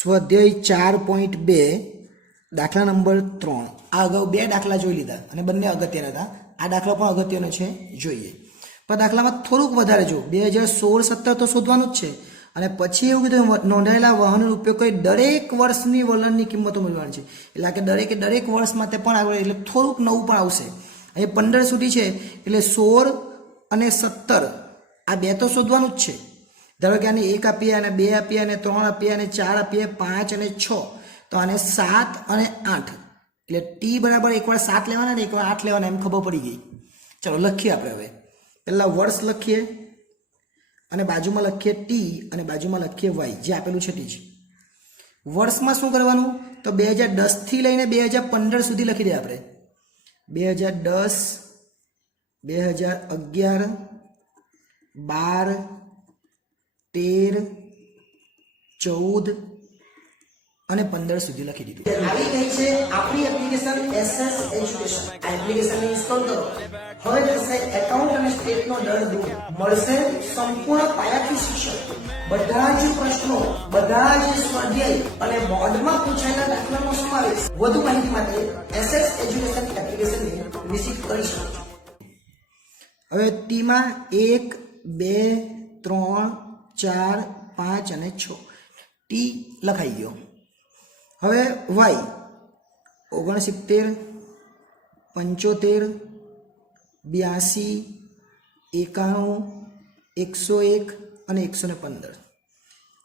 સ્વાધ્યાય 4.2 દાખલા નંબર 3 આ અગાઉ બે દાખલા જોઈ લીધા અને બંને અગત્યના હતા. આ દાખલો પણ અગત્યનો છે, જોઈએ. પણ દાખલામાં થોડુંક વધારે જો 2016-17 તો શોધવાનું જ છે અને પછી એવું કીધું નોંધાયેલા વાહનનો ઉપયોગ કરી દરેક વર્ષની વલણની કિંમતો મેળવવાની છે. એટલે કે દરેક વર્ષ માટે પણ આવે એટલે થોડુંક નવું પણ આવશે. અહીં 15 સુધી છે એટલે 16 અને 17 આ બે તો શોધવાનું જ છે. ધારો કે આને 1 આપીએ અને 2 આપીએ અને 3 આપીએ અને 4 આપીએ 5 અને 6 તો આને 7 અને 8 એટલે ટી બરાબર એકવાર 7 લેવાના ને એકવાર 8 લેવાના એમ ખબર પડી ગઈ. ચલો લખીએ આપણે હવે. પહેલાં વર્ષ લખીએ અને બાજુમાં લખીએ ટી અને બાજુમાં લખીએ વાય જે આપેલું છે ટી જ. વર્ષમાં શું કરવાનું તો 2010 થી લઈને 2015 સુધી લખી દે આપણે. 2010 2011 12 13 14 અને 15 સુધી લખી દીધું. આવી ગઈ છે આપણી એપ્લિકેશન SS એજ્યુકેશન. આ એપ્લિકેશન ઇન્સ્ટોલ કરો. હવે થશે એકાઉન્ટ અને સ્ટેટનો દર દૂર. મળશે સંપૂર્ણ પાયાથી શિક્ષણ. બધા જ પ્રશ્નો, બધા જ સ્વાધ્યાય અને બોર્ડમાં પૂછાયેલા દાખલાનો સમાવેશ. વધુ માહિતી માટે SS એજ્યુકેશન એપ્લિકેશનને વિઝિટ કરી શકો છો. હવે ટીમાં 1 2 3 4 5 અને 6 ટી લખાઈ ગયો. હવે વાય 69 75 82 91 101 અને 115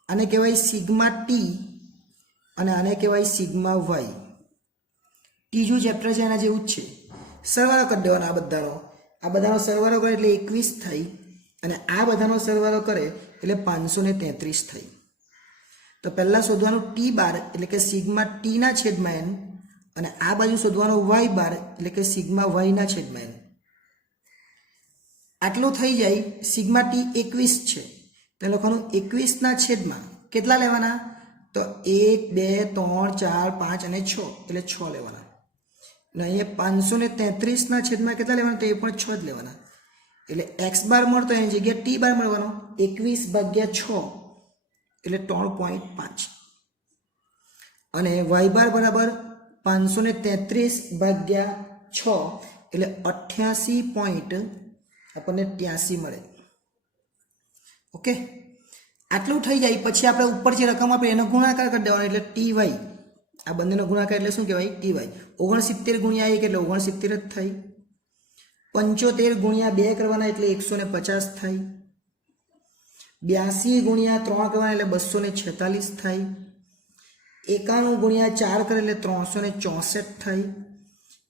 આને કહેવાય સિગ્મા ટી અને આને કહેવાય સિગ્મા વાય. ત્રીજું ચેપ્ટર છે એના જેવું જ છે. સરવાળો કરી દેવાનો આ બધાનો સરવાળો કરે એટલે 21 થાય અને આ બધાનો સરવાળો કરે એટલે 533 થઈ. તો પહેલાં શોધવાનું ટી બાર એટલે કે સિગ્મા ટીના છેદમાં એન અને આ બાજુ શોધવાનું વાય બાર એટલે કે સિગ્મા વાયના છેદમાં એન. આટલું થઈ જાય. સિગ્મા ટી 21 છે તો લખવાનું 21ના છેદમાં કેટલા લેવાના તો 1 2 3 4 5 અને 6 એટલે 6 લેવાના. અને અહીંયા 533ના છેદમાં કેટલા લેવાના તો એ પણ 6 જ લેવાના. એટલે એક્સ બાર મળતો એની જગ્યાએ ટી બાર મળવાનો 21/6 એટલે 3.5 અને વાય બાર બરાબર 533/6 એટલે 88 આપણને 83 મળે. ઓકે, આટલું થઈ જાય પછી આપણે ઉપર જે રકમ આપે એનો ગુણાકાર કરી દેવાનો એટલે ટી વાય. આ બંનેનો ગુણાકાર એટલે શું કહેવાય ટી વાય. 69 ગુણ્યા 1 એટલે 69 જ થાય. 75 ગુણ્યા 2 કરવાના એટલે 150 થાય. 82 ગુણ્યા 3 કરવાના એટલે 246 થાય. 91 ગુણ્યા 4 કરે એટલે 364 થાય.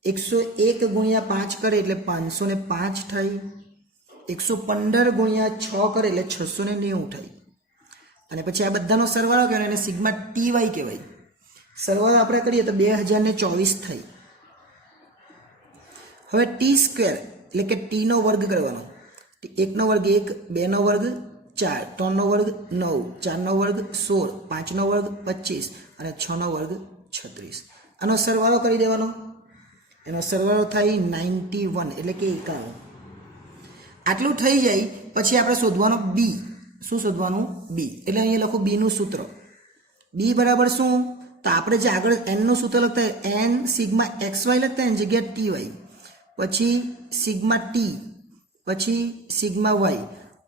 101 ગુણ્યા 5 કરે એટલે 505 થાય. 115 ગુણ્યા 6 કરે એટલે 690 થાય. અને પછી આ બધાનો સરવાળો કહેવાય એને સિગ્મા ટી વાય કહેવાય. સરવાળો આપણે કરીએ તો 2024 થાય. હવે ટી સ્ક્વેર એટલે કે ટીનો વર્ગ કરવાનો. 1નો વર્ગ 1, 2નો વર્ગ 4, 3નો વર્ગ 9, 4નો વર્ગ 16, 5નો વર્ગ 25 અને 6નો વર્ગ 36. આનો સરવાળો કરી દેવાનો. એનો સરવાળો થાય 91 એટલે કે 91. આટલું થઈ જાય પછી આપણે શોધવાનો બી. શું શોધવાનું બી એટલે અહીંયા લખો બીનું સૂત્ર. બી બરાબર શું તો આપણે જે આગળ એનનું સૂત્ર લખતા એન સિગ્મા એક્સ વાય લખતા એની જગ્યાએ ટી વાય પછી સિગ્મા ટી પછી સિગ્મા વાય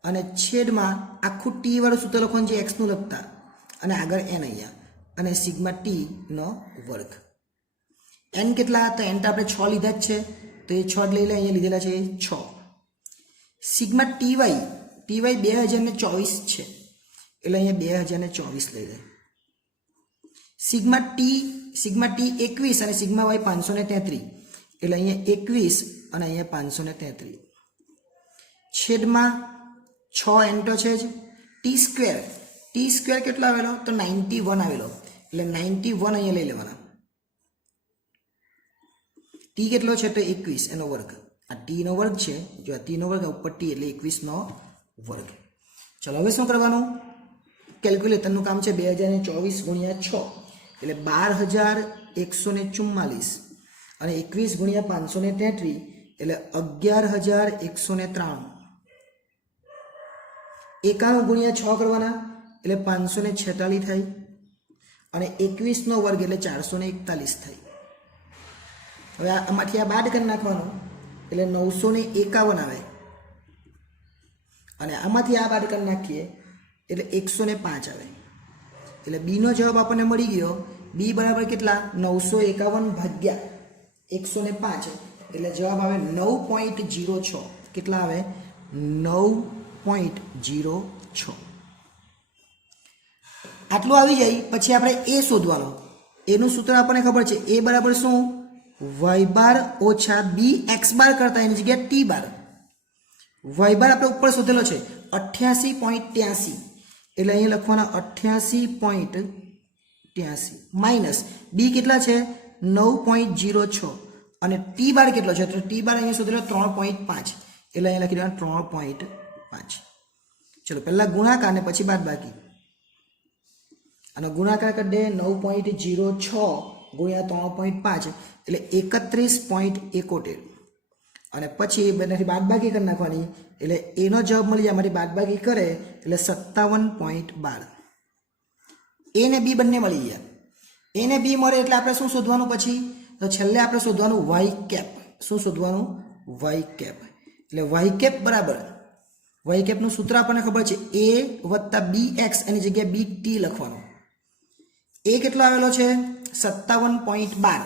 અને છેદમાં આખું ટી વાળું સૂત્ર લખવાનું જે એક્સનું લખતા અને આગળ એન અહીંયા અને સિગ્મા ટીનો વર્ગ. એન કેટલા તો એન તો આપણે 6 લીધા જ છે તો એ 6 જ લઈ લે. અહીંયા લીધેલા છે 6. સિગ્મા ટી વાય 2024 છે એટલે અહીંયા 2024 લઈ લે. સિગ્મા ટી 21 અને સિગ્મા વાય 533 એટલે અહીંયા 21 અને અહીંયા 533 છેદમાં 6 એન તો છે જ. ટી સ્ક્વેર કેટલો આવેલો તો 91 આવેલો એટલે 91 અહીંયા લઈ લેવાના. ટી કેટલો છે તો 21 એનો વર્ગ. આ ટીનો વર્ગ છે. જો આ ટીનો વર્ગ ઉપર ટી એટલે 21નો વર્ગ. ચલો હવે શું કરવાનું કેલ્ક્યુલેટરનું કામ છે. 2024 ગુણ્યા 6 એટલે 12144 અને 21 ગુણ્યા 533 એટલે 11193. 91 ગુણ્યા 6 કરવાના એટલે 546 થાય અને 21નો વર્ગ એટલે 441 થાય. હવે આમાંથી આ બાદ કરી નાખવાનું એટલે 951 આવે અને આમાંથી આ બાદ કરી નાખીએ એટલે 105 આવે. એટલે બીનો જવાબ આપણને મળી ગયો. બી બરાબર કેટલા? 951 ભાગ્યા 105 એટલે જવાબ આવે 9.06. કેટલા આવે? 9.06. આટલું આવી જાય પછી આપણે એ શોધવાનું. એનું સૂત્ર આપણને ખબર છે. એ બરાબર શું? y બાર ઓછા બી એક્સ બાર કરતા એની જગ્યાએ ટી બાર. y બાર આપણે ઉપર શોધેલો છે 88.83 એટલે અહીંયા લખવાના 88.83 માઇનસ બી કેટલા છે? 9.06 અને ટી બાર કેટલો છે? તો ટી બાર અહીંયા શોધેલો 3.5 એટલે અહીંયા લખી દેવાનું 3.5. ચલો પહેલા ગુણાકાર અને પછી બાદબાકી. અને ગુણાકાર કરી દે 9.06 ગુણ્યા 3.5 એટલે 31.71 અને પછી બંનેથી બાદબાકી કરી નાખવાની એટલે એનો જવાબ મળી જાય. અમારી બાદબાકી કરે એટલે 57.12. એ ને બી બંને મળી ગયા. એ ને બી મળે એટલે આપણે શું શોધવાનું પછી? તો છેલ્લે આપણે શોધવાનું વાય કેપ. શું શોધવાનું? Y cap. એટલે વાય કેપ બરાબર વાય કેપનું સૂત્ર આપણને ખબર છે. એ વત્તા બી એક્સ એની જગ્યાએ બી ટી લખવાનું. એ કેટલો આવેલો છે? 57.12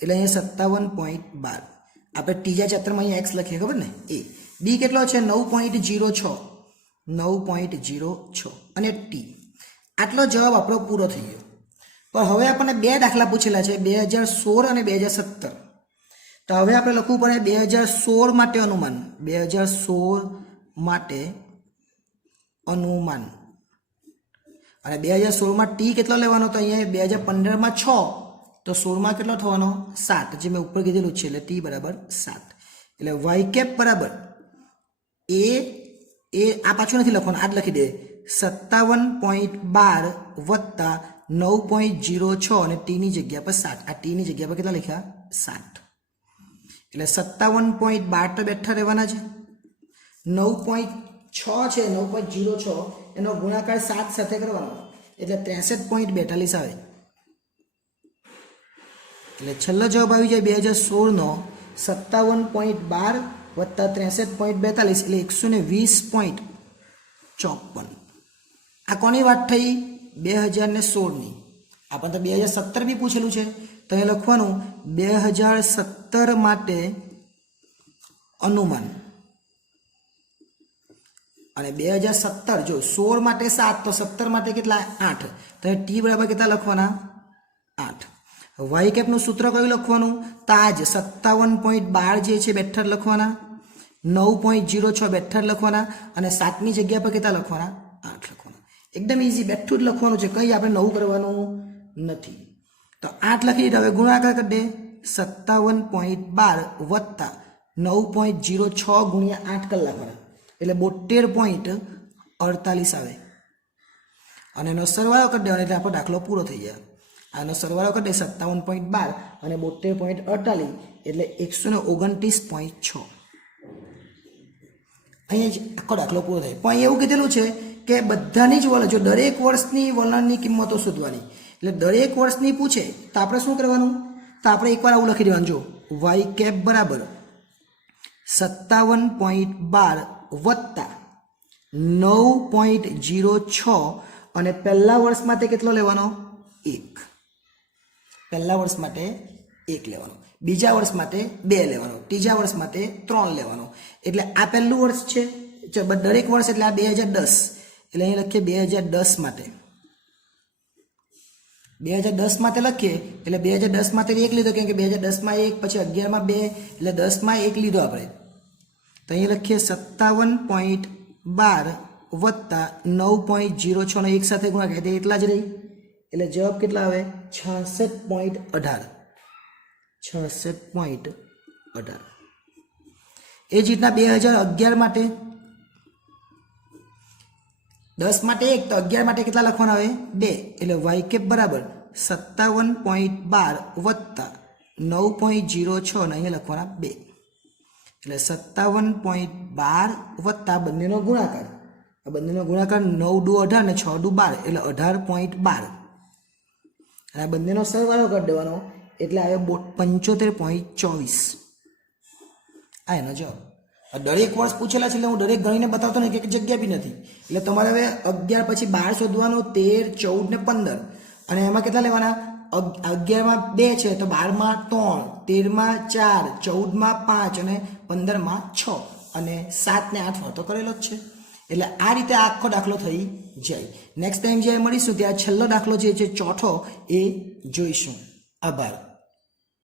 એટલે અહીંયા 57.12. આપણે ત્રીજા ચેપ્ટરમાં અહીંયા એક્સ લખીએ ખબર ને. એ બી કેટલો છે? 9.06 9.06 અને ટી. આટલો જવાબ આપણો પૂરો થઈ ગયો. પણ હવે આપણને બે દાખલા પૂછેલા છે 2016 અને 2017. તો હવે આપણે લખવું પડે 2016 માટે અનુમાન. 2016 માટે અનુમાન અને 2016માં ટી કેટલો લેવાનો? તો અહીંયા 2015માં 6 તો 16માં કેટલો થવાનો? 7 જે મેં ઉપર કીધેલું છે એટલે ટી બરાબર 7. એટલે વાય કેપ બરાબર એ આ પાછું નથી લખવાનું, આ જ લખી દે 57.12 વત્તા 9.06 અને ટીની જગ્યા પર 7. આ ટીની જગ્યા પર કેટલા લખ્યા? 7. એટલે 57.12 તો બેઠા રહેવાના છે. 9.6 છે 9.06 એનો ગુણાકાર 7 સાથે કરવાનો એટલે 63.42 આવે. એટલે છેલ્લો જવાબ આવી જાય 2016નો 57.12 વત્તા 63.42 એટલે 120.54. આ કોની વાત થઈ? 2016ની. આપણને તો 2017 બી પૂછેલું છે તો એ લખવાનું 2017 માટે અનુમાન. અને 2017 જો 16 માટે 7 તો 17 માટે કેટલા? 8. તો ટી બરાબર કેટલા લખવાના? 8. વાય કેપનું સૂત્ર કયું લખવાનું? તાજ 57.12 જે છે બેઠા લખવાના, 9.06 બેઠા લખવાના અને 7ની જગ્યા પર કેટલા લખવાના? 8 લખવાના. એકદમ ઇઝી બેઠું જ લખવાનું છે, કંઈ આપણે નવું કરવાનું નથી. તો 8 લખી દીધા. હવે ગુણાકાર કરી દે 57.12 વત્તા 9.06 ગુણ્યા 8 કલાક એટલે 72.48 આવે અને એનો સરવાળો કરી દેવાનો એટલે આપણો દાખલો પૂરો થઈ જાય. આનો સરવાળો કરી દે 57.12 અને 72.48 એટલે 129.6. અહીંયા જ આખો દાખલો પૂરો થાય. પણ એવું કીધેલું છે કે બધાની જ વલણ, જો દરેક વર્ષની વલણની કિંમતો શોધવાની. એટલે દરેક વર્ષની પૂછે તો આપણે શું કરવાનું? તો આપણે એકવાર આવું લખી દેવાનું. જો વાય કેપ બરાબર 57.12 વત્તા 9.06 અને પહેલા વર્ષ માટે કેટલો લેવાનો? 1. પહેલા વર્ષ માટે 1 લેવાનો, બીજા વર્ષ માટે 2 લેવાનો, ત્રીજા વર્ષ માટે 3 લેવાનો. એટલે આ પહેલું વર્ષ છે દરેક વર્ષ એટલે આ 2010 એટલે અહીં લખીએ 2010 માટે. 2010 માટે લખીએ એટલે 2010 માટે 1 લીધો કેમ કે 2010માં 1 પછી 11માં 2 એટલે 10માં 1 લીધો આપણે. તો અહીં લખીએ 57.12 વત્તા 9.06 નો એક સાથે ગુણાકાર એટલે એટલા જ રહી એટલે જવાબ કેટલા આવે? 66.18. 66.18. એ જ રીતના 2011 માટે 10 માટે 1 તો 11 માટે કેટલા લખવાના આવે? 2 એટલે વાય કેપ બરાબર 57.12 વત્તા 9.06 અને અહીંયા લખવાના 2 એટલે 57.12 વત્તા બંનેનો ગુણાકાર. આ બંનેનો ગુણાકાર 9 દુ 18 ને 6 દુ 12 એટલે 18.12 અને આ બંનેનો સરવાળો કરી દેવાનો એટલે આવ્યો 75.24. આ એનો જવાબ. દરેક વર્ષ પૂછેલા છે એટલે હું દરેક ગણીને બતાવતો ને એક જગ્યા બી નથી. એટલે તમારે હવે 11 પછી 12 શોધવાનો, 13, 14 ને 15. અને એમાં કેટલા લેવાના? 11માં 2 છે તો 12માં 3, 13માં 4, 14માં 5 અને 15માં 6 અને 7 ને 8 તો કરેલો જ છે. એટલે આ રીતે આખો દાખલો થઈ જાય. નેક્સ્ટ ટાઈમ જ્યારે મળીશું ત્યારે છેલ્લો દાખલો જે છે ચોથો એ જોઈશું. આભાર.